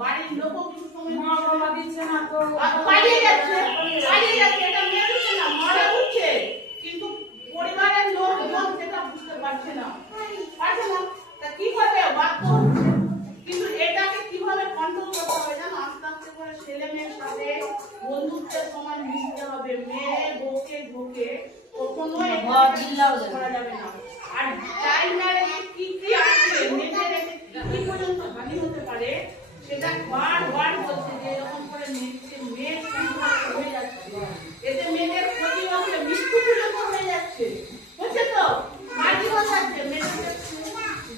বাড়ির লোকও কিছু সময় মা বাবা দিচ্ছে না তো পালিয়ে যাচ্ছে এটা মেনে নিচ্ছে না, মনে হচ্ছে, কিন্তু পরিবারের লোকজন সেটা বুঝতে পারছে না। তা কি করবে, বাধ্য হচ্ছে। কিন্তু এটাকে কিভাবে কন্ট্রোল করতে হবে জানো, আস্তে আস্তে করে ছেলে মেয়ের সাথে বন্ধুত্বের সমান মিশতে হবে। মেয়ে বউকে ঢোকে কখনো করা যাবে না। আর চাইল্ড ম্যারেজে কি কি আছে, মেয়েদের কি পর্যন্ত হানি হতে পারে সেটা বার বলছে যে এরকম করে মেয়ের সংখ্যা কমে যাচ্ছে, এতে মেয়েদের ক্ষতি হচ্ছে, মৃত্যু পর্যন্ত হয়ে যাচ্ছে, বুঝছে তো? মাটি বসাচ্ছে মেয়েদের,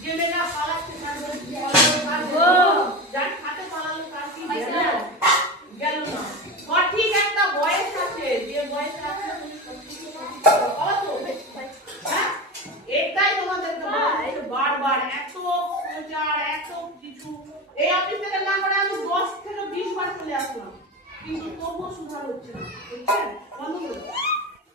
যে মেয়েরা পালাচ্ছে যার খাতে পালালো তার কি গেল না। সঠিক একটা বয়স আছে, যে বয়সে আছে এটাই তোমাদেরকে বারবার এত প্রচার এত কিছু। এই অফিস থেকে না করে আমি 10 থেকে 20 বার চলে আসলাম, কিন্তু তবুও সুধার হচ্ছে না।